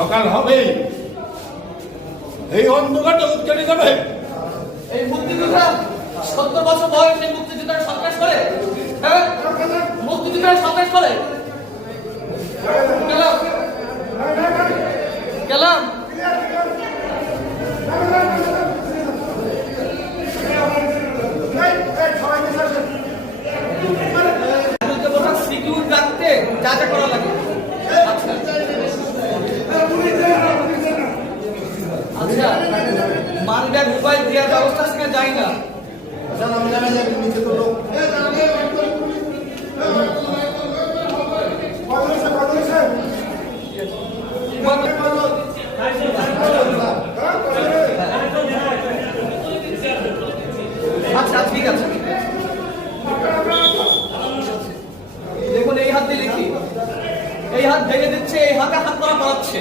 সকাল হবেই, এই অন্ধকারটা কেটে যাবে। এই মুক্তিযোদ্ধা 70 বছর বয়স, এই মুক্তিযোদ্ধার সন্ত্রাস করে, হ্যাঁ মুক্তিযোদ্ধার সন্ত্রাস করে। গেলাম গেলাম সিকিউর রাখতে যা যা করা লাগে। আচ্ছা আচ্ছা, মানব্যাগ মোবাইল দেওয়ার ব্যবস্থা আজকে যাই না। আচ্ছা ঠিক আছে, দেখুন এই হাত দিয়ে লিখি, এই হাত ভেঙে দিচ্ছে, এই হাতে হাত করা পড়াচ্ছে।